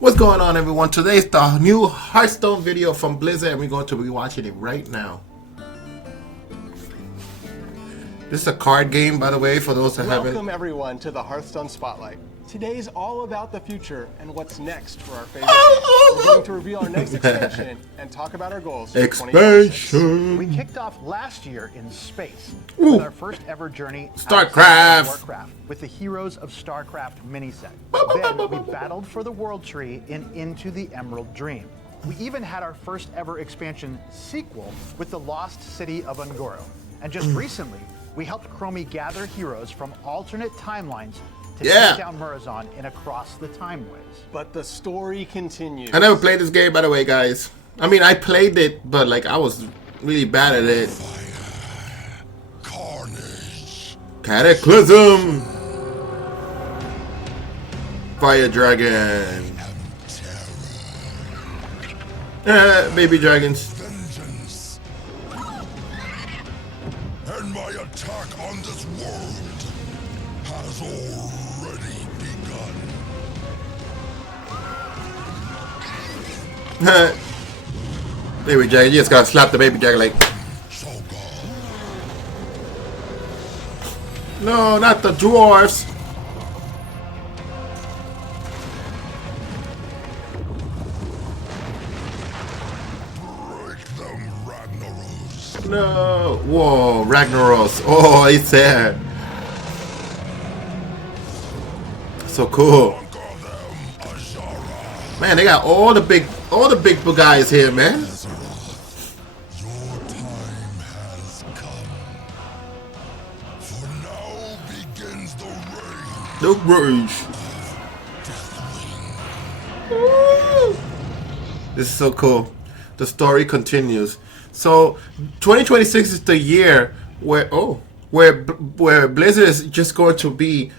What's going on, everyone? Today's the new Hearthstone video from Blizzard, and we're going to be watching it right now. This is a card game, by the way, for those that haven't. Welcome everyone to the Hearthstone Spotlight. Today's all about the future and what's next for our favorite game. We're going to reveal our next expansion and talk about our goals for 2026. Expansion. We kicked off last year in space Ooh. with our first ever journey StarCraft. Warcraft with the Heroes of StarCraft mini set. Then we battled for the World Tree in Into the Emerald Dream. We even had our first ever expansion sequel with the Lost City of Ungoro. And just recently, we helped Chromie gather heroes from alternate timelines to take down Murazon in Across the Timeways. But the story continues. I never played this game, by the way, guys. I mean, I played it, but like I was really bad at it. Carnage. Cataclysm. Fire dragon. Baby dragons. Vengeance. And my attack on this world has already begun. Baby dragon, you just gotta slap the baby dragon like. So No, not the dwarfs. break them, Ragnaros. No. Whoa, Ragnaros. Oh, it's there. So cool. Conquer them, Azara. Man, they got all the big guys here, man. Azeroth, your time has come. For now begins the reign. The rage. This is so cool. The story continues. So 2026 is the year where Blizzard is just going to be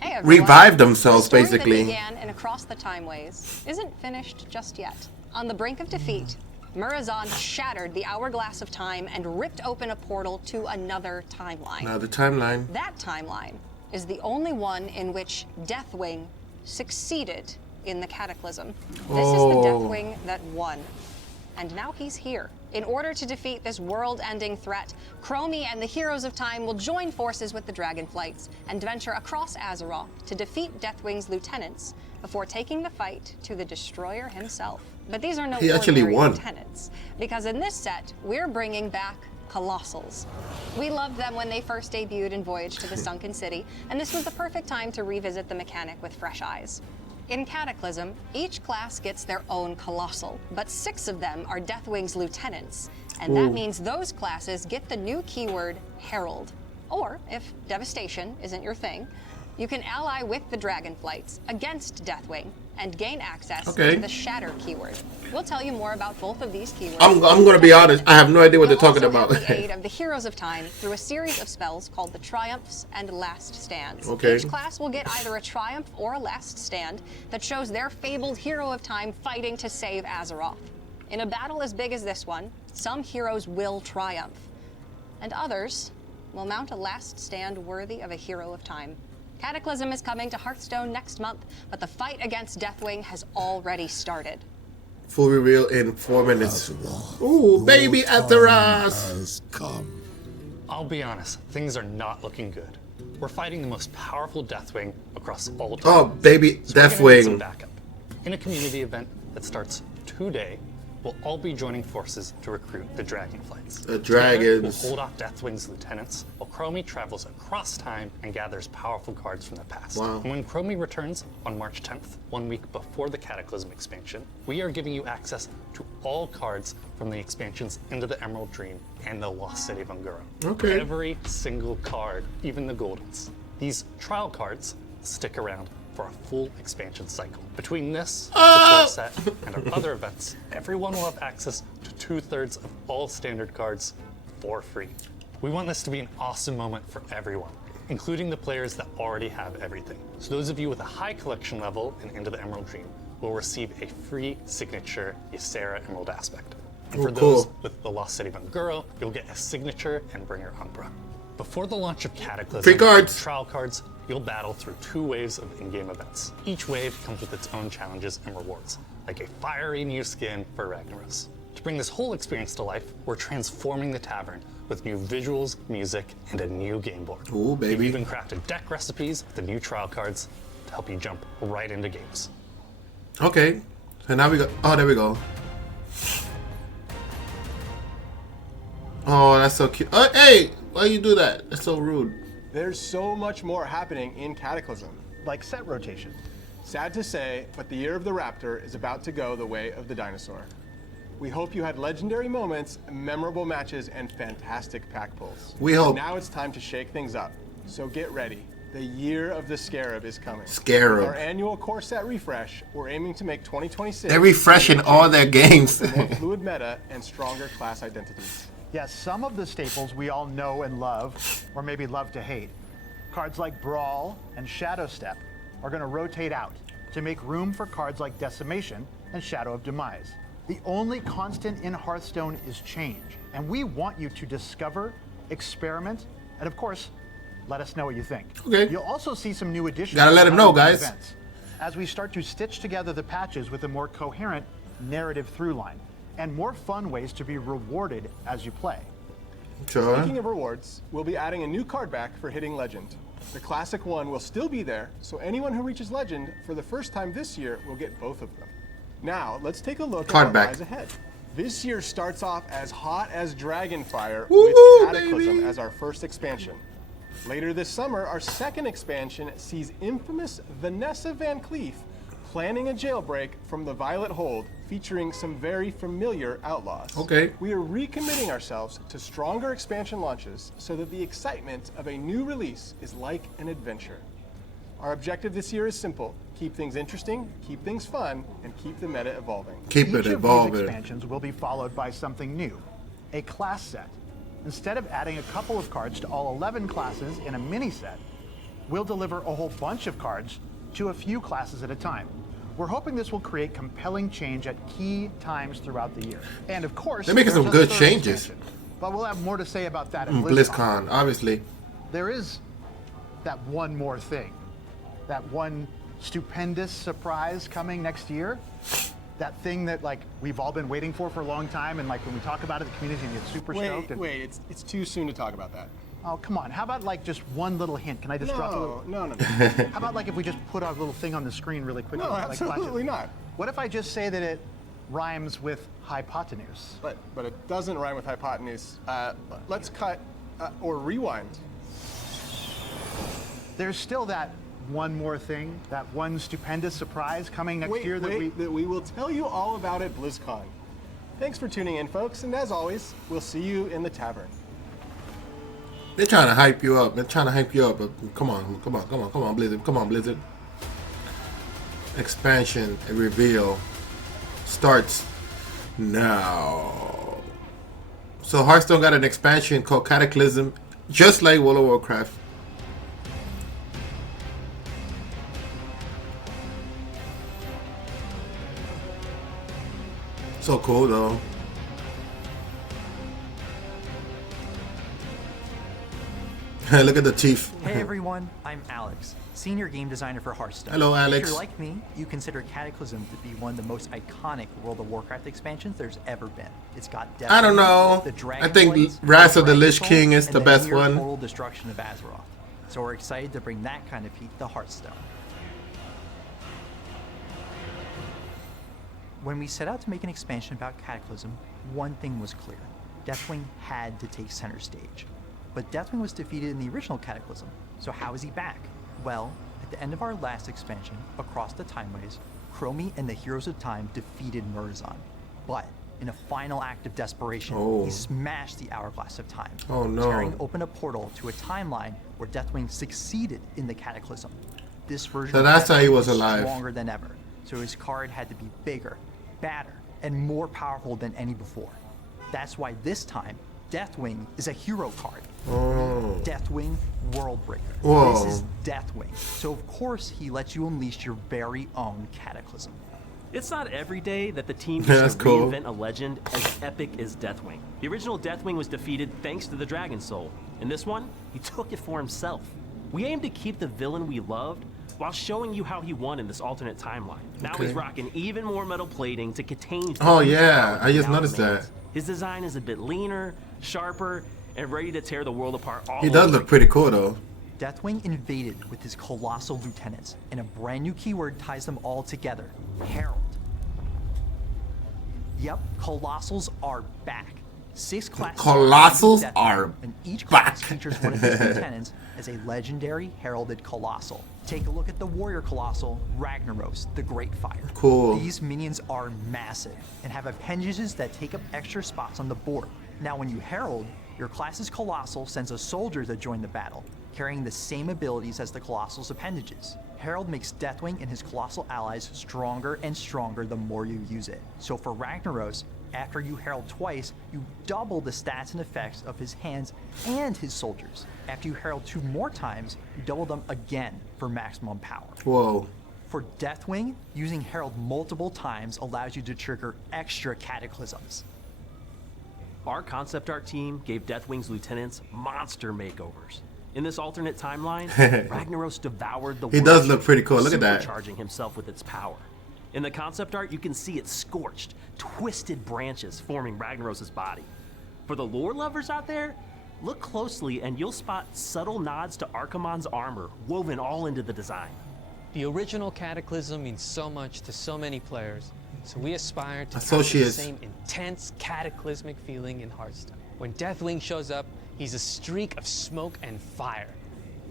Hey everyone. revive themselves, The story basically. that began in Across the Timeways isn't finished just yet. On the brink of defeat, Murazon shattered the hourglass of time and ripped open a portal to another timeline. Now the timeline. That timeline is the only one in which Deathwing succeeded in the Cataclysm. This is the Deathwing that won. And now he's here. In order to defeat this world-ending threat, Chromie and the Heroes of Time will join forces with the Dragonflights and venture across Azeroth to defeat Deathwing's lieutenants before taking the fight to the Destroyer himself. But these are no He actually ordinary won. lieutenants, because in this set, we're bringing back Colossals. We loved them when they first debuted in Voyage to the Sunken City, and this was the perfect time to revisit the mechanic with fresh eyes. In Cataclysm, each class gets their own Colossal, but 6 of them are Deathwing's lieutenants, and that means those classes get the new keyword Herald. Or, if Devastation isn't your thing, you can ally with the Dragonflights against Deathwing and gain access to the Shatter keyword. We'll tell you more about both of these keywords. I'm gonna be honest. I have no idea what they're We'll talking also about. have the aid of the Heroes of Time through a series of spells called the Triumphs and Last Stands. Okay. Each class will get either a Triumph or a Last Stand that shows their fabled Hero of Time fighting to save Azeroth. In a battle as big as this one, some heroes will triumph, and others will mount a Last Stand worthy of a Hero of Time. Cataclysm is coming to Hearthstone next month, but the fight against Deathwing has already started. Full reveal in 4 minutes. Ooh, baby Azeroth. has come. I'll be honest, things are not looking good. We're fighting the most powerful Deathwing across all time. Oh, baby So we're gonna need some Deathwing. backup. In a community event that starts today, we'll all be joining forces to recruit the Dragonflights. The Together, dragons. We'll hold off Deathwing's lieutenants while Chromie travels across time and gathers powerful cards from the past. Wow. And when Chromie returns on March 10th, 1 week before the Cataclysm expansion, we are giving you access to all cards from the expansions Into the Emerald Dream and the Lost City of Ungoro. Okay. Every single card, even the gold ones. These trial cards stick around for a full expansion cycle. Between this, the core set, and our other events, everyone will have access to 2/3 of all standard cards for free. We want this to be an awesome moment for everyone, including the players that already have everything. So those of you with a high collection level in Into the Emerald Dream will receive a free signature Ysera Emerald Aspect. And for cool. those with the Lost City of Ungoro, you'll get a signature and Bringer Umbra. Before the launch of Cataclysm, Free cards. trial cards you'll battle through 2 waves of in-game events. Each wave comes with its own challenges and rewards, like a fiery new skin for Ragnaros. To bring this whole experience to life, we're transforming the tavern with new visuals, music, and a new game board. Ooh, baby. We've even crafted deck recipes with the new trial cards to help you jump right into games. Okay. So now we go. Oh, there we go. Oh, that's so cute. Hey, why you do that? That's so rude. There's so much more happening in Cataclysm. Like set rotation. Sad to say, but the year of the raptor is about to go the way of the dinosaur. We hope you had legendary moments, memorable matches, and fantastic pack pulls. We hope. Now it's time to shake things up. So get ready. The year of the Scarab is coming. Scarab. With our annual core set refresh, we're aiming to make 2026. They're refreshing all their games. with more fluid meta and stronger class identities. Yes, some of the staples we all know and love, or maybe love to hate. Cards like Brawl and Shadow Step are going to rotate out to make room for cards like Decimation and Shadow of Demise. The only constant in Hearthstone is change, and we want you to discover, experiment, and of course, let us know what you think. Okay. You'll also see some new additions. Gotta let to them know, upcoming guys. events, as we start to stitch together the patches with a more coherent narrative through line, and more fun ways to be rewarded as you play. Sure. Speaking of rewards, we'll be adding a new card back for hitting Legend. The classic one will still be there, so anyone who reaches Legend for the first time this year will get both of them. Now, let's take a look Card at what back. lies ahead. This year starts off as hot as Dragonfire Woo-hoo, with Cataclysm baby. as our first expansion. Later this summer, our second expansion sees infamous Vanessa Van Cleef planning a jailbreak from the Violet Hold, featuring some very familiar outlaws. Okay. We are recommitting ourselves to stronger expansion launches so that the excitement of a new release is like an adventure. Our objective this year is simple: keep things interesting, keep things fun, and keep the meta evolving. Keep Each it of these evolving. expansions will be followed by something new, a class set. Instead of adding a couple of cards to all 11 classes in a mini set, we'll deliver a whole bunch of cards to a few classes at a time. We're hoping this will create compelling change at key times throughout the year. And of course, They're making there's some a good third changes. expansion. But we'll have more to say about that at BlizzCon, obviously. There is that one more thing, that one stupendous surprise coming next year. That thing that like we've all been waiting for a long time, and like when we talk about it, the community gets super stoked. And, Wait, it's too soon to talk about that. oh, come on. How about like just one little hint? Can I just drop a little? No. How about like if we just put our little thing on the screen really quickly? No, like, flash it? absolutely not. What if I just say that it rhymes with hypotenuse? But it doesn't rhyme with hypotenuse. Let's cut or rewind. There's still that one more thing, that one stupendous surprise coming next year that we will tell you all about at BlizzCon. Thanks for tuning in, folks, and as always, we'll see you in the tavern. They're trying to hype you up. But come on, Blizzard. Come on, Blizzard. Expansion and reveal starts now. So Hearthstone got an expansion called Cataclysm, just like World of Warcraft. So cool though. Look at the teeth. Hey everyone, I'm Alex, Senior Game Designer for Hearthstone. Hello, Alex. If you're like me, you consider Cataclysm to be one of the most iconic World of Warcraft expansions there's ever been. It's got I don't know. the I Dragon think Blades, Wrath of the Dragon Lich Soul, King is and the best near one. Total destruction of Azeroth. So we're excited to bring that kind of heat to Hearthstone. When we set out to make an expansion about Cataclysm, one thing was clear. Deathwing had to take center stage. But Deathwing was defeated in the original Cataclysm, so how is he back? Well, at the end of our last expansion, Across the Timeways, Chromie and the Heroes of Time defeated Murozond. But in a final act of desperation, he smashed the Hourglass of Time, tearing open a portal to a timeline where Deathwing succeeded in the Cataclysm. This version So of that's how he Deathwing was alive. Stronger than ever, so his card had to be bigger, badder, and more powerful than any before. That's why this time, Deathwing is a hero card. Deathwing Worldbreaker. Whoa. This is Deathwing. So of course he lets you unleash your very own Cataclysm. It's not every day that the team That's gets to cool. reinvent a legend as epic as Deathwing. The original Deathwing was defeated thanks to the Dragon Soul. In this one, he took it for himself. We aim to keep the villain we loved while showing you how he won in this alternate timeline. Now he's rocking even more metal plating to contain. Oh yeah, I just noticed that. His design is a bit leaner, sharper, and ready to tear the world apart all He does over look pretty cool though. Deathwing invaded with his colossal lieutenants, and a brand new keyword ties them all together: Herald. Yep, Colossals are back. 6 classes Colossals Deathwing, are and each back. class features one of his lieutenants as a legendary heralded colossal. Take a look at the warrior colossal, Ragnaros, the Great Fire. Cool. These minions are massive and have appendages that take up extra spots on the board. Now when you herald, your class's colossal sends a soldier to join the battle, carrying the same abilities as the colossal's appendages. Herald makes Deathwing and his colossal allies stronger and stronger the more you use it. So for Ragnaros, after you herald twice, you double the stats and effects of his hands and his soldiers. After you herald 2 more times, you double them again for maximum power. Whoa. For Deathwing, using Herald multiple times allows you to trigger extra cataclysms. Our concept art team gave Deathwing's lieutenants monster makeovers. In this alternate timeline, Ragnaros devoured the world. He does look pretty cool. Look at that. Supercharging himself with its power. In the concept art, you can see its scorched, twisted branches forming Ragnaros' body. For the lore lovers out there, look closely and you'll spot subtle nods to Archimonde's armor woven all into the design. The original Cataclysm means so much to so many players, so we aspire to capture the Associates. same intense cataclysmic feeling in Hearthstone. When Deathwing shows up, he's a streak of smoke and fire.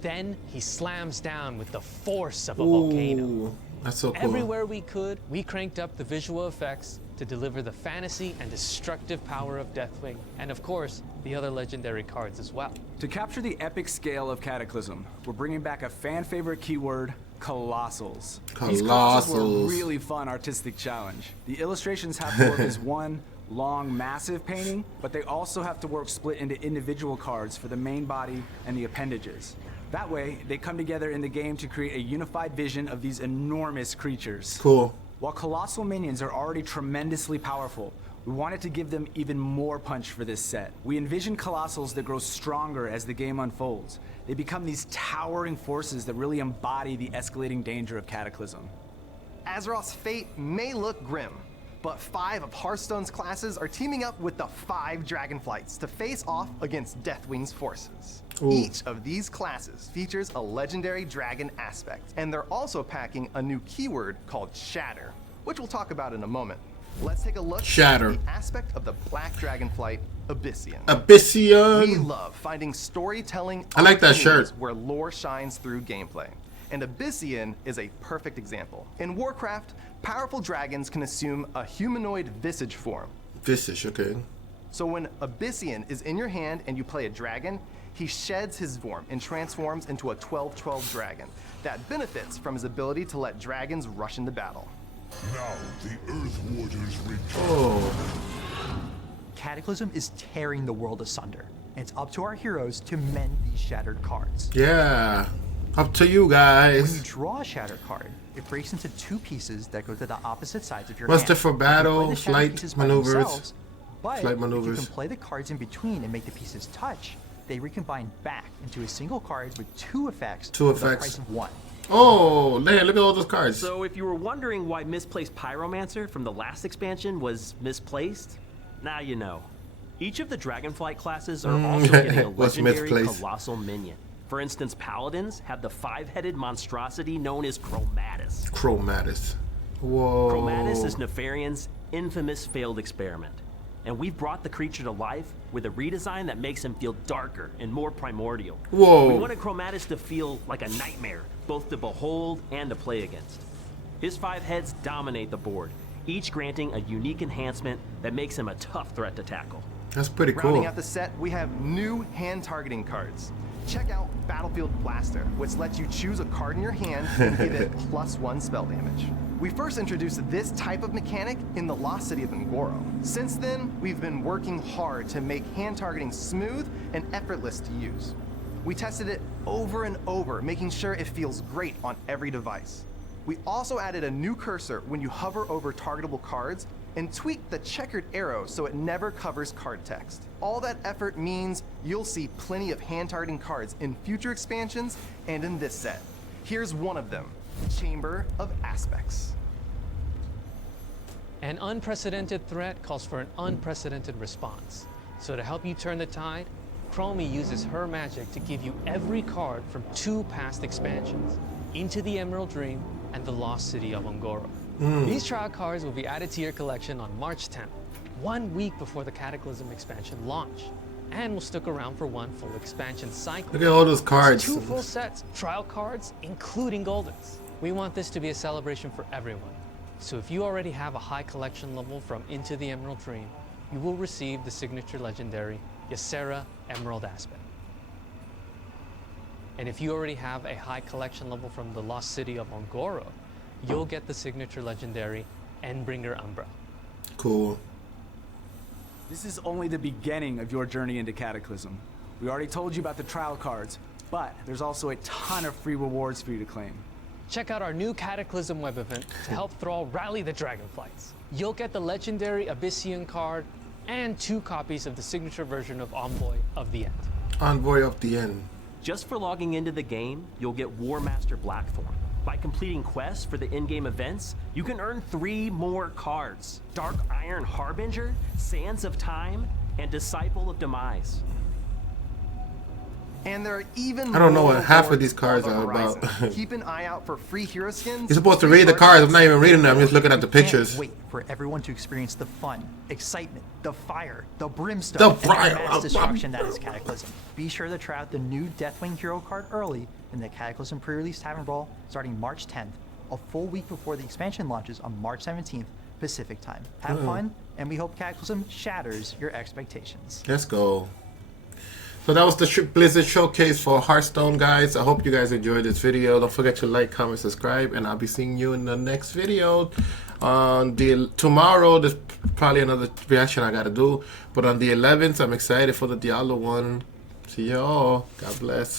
Then he slams down with the force of a volcano. Ooh, that's so cool. Everywhere we could, we cranked up the visual effects to deliver the fantasy and destructive power of Deathwing, and of course, the other legendary cards as well. To capture the epic scale of Cataclysm, we're bringing back a fan favorite keyword, Colossals. These Colossals were a really fun artistic challenge. The illustrations have to work as one long, massive painting, but they also have to work split into individual cards for the main body and the appendages. That way, they come together in the game to create a unified vision of these enormous creatures. Cool. While colossal minions are already tremendously powerful, we wanted to give them even more punch for this set. We envision colossals that grow stronger as the game unfolds. They become these towering forces that really embody the escalating danger of Cataclysm. Azeroth's fate may look grim, but 5 of Hearthstone's classes are teaming up with the 5 Dragonflights to face off against Deathwing's forces. Ooh. Each of these classes features a legendary dragon aspect, and they're also packing a new keyword called Shatter, which we'll talk about in a moment. Let's take a look Shatter. at the aspect of the Black Dragonflight, Abyssian. We Abyssian. love finding storytelling I like that opportunities shirt. where lore shines through gameplay. And Abyssian is a perfect example. In Warcraft, powerful dragons can assume a humanoid visage form. Visage, okay. So when Abyssian is in your hand and you play a dragon, he sheds his form and transforms into a 12/12 dragon that benefits from his ability to let dragons rush into battle. Now the Earth Warders return. Oh. Cataclysm is tearing the world asunder, and it's up to our heroes to mend these shattered cards. Yeah. Up to you When you guys. draw a shattered card, it breaks into 2 pieces that go to the opposite sides of your What's hand. different? You can play Battle, the shattered flight, pieces by maneuvers, themselves, but flight if you maneuvers. can play the cards in between and make the pieces touch, they recombine back into a single card with 2 effects 2 for the effects. price of 1. Oh, man, look at all those cards. So if you were wondering why Misplaced Pyromancer from the last expansion was misplaced, now you know. Each of the Dragonflight classes are also getting a What's legendary misplaced? colossal minion. For instance, Paladins have the 5-headed monstrosity known as Chromatus. Chromatus. Whoa. Chromatus is Nefarian's infamous failed experiment. And we've brought the creature to life with a redesign that makes him feel darker and more primordial. Whoa. We wanted Chromatus to feel like a nightmare, both to behold and to play against. His 5 heads dominate the board, each granting a unique enhancement that makes him a tough threat to tackle. That's pretty Rounding cool. out the set, we have new hand targeting cards. Check out Battlefield Blaster, which lets you choose a card in your hand and give it +1 spell damage. We first introduced this type of mechanic in the Lost City of Ngoro. Since then, we've been working hard to make hand targeting smooth and effortless to use. We tested it over and over, making sure it feels great on every device. We also added a new cursor when you hover over targetable cards and tweaked the checkered arrow so it never covers card text. All that effort means you'll see plenty of hand-targeting cards in future expansions and in this set. Here's one of them, Chamber of Aspects. An unprecedented threat calls for an unprecedented response. So to help you turn the tide, Chromie uses her magic to give you every card from 2 past expansions, Into the Emerald Dream and the Lost City of Ungoro. These trial cards will be added to your collection on March 10th, 1 week before the Cataclysm expansion launch, and will stick around for 1 full expansion cycle. Look at all those cards. 2 full sets, trial cards, including Goldens. We want this to be a celebration for everyone. So if you already have a high collection level from Into the Emerald Dream, you will receive the signature legendary Ysera Emerald Aspect. And if you already have a high collection level from the Lost City of Ungoro, you'll get the signature legendary Endbringer Umbra. Cool. This is only the beginning of your journey into Cataclysm. We already told you about the trial cards, but there's also a ton of free rewards for you to claim. Check out our new Cataclysm web event to help Thrall rally the Dragonflights. You'll get the legendary Abyssian card and 2 copies of the signature version of Envoy of the End. Envoy of the End. Just for logging into the game, you'll get War Master Blackthorn. By completing quests for the in-game events, you can earn 3 more cards. Dark Iron Harbinger, Sands of Time, and Disciple of Demise. And there are even I don't know more what half of rewards these cards on the are about. horizon. Keep an eye out for free hero skins. You're supposed to read the cards. I'm not even reading them. I'm just looking at the pictures. Can't wait for everyone to experience the fun, excitement, the fire, the brimstone, The and fire. the mass destruction that is Cataclysm. Be sure to try out the new Deathwing hero card early in the Cataclysm pre-release Tavern Brawl starting March 10th, a full week before the expansion launches on March 17th Pacific time. Have fun, and we hope Cataclysm shatters your expectations. Let's go. So that was the Blizzard showcase for Hearthstone, guys. I hope you guys enjoyed this video. Don't forget to like, comment, subscribe, and I'll be seeing you in the next video. On tomorrow, there's probably another reaction I gotta do, but on the 11th, I'm excited for the Diablo one. See y'all. God bless.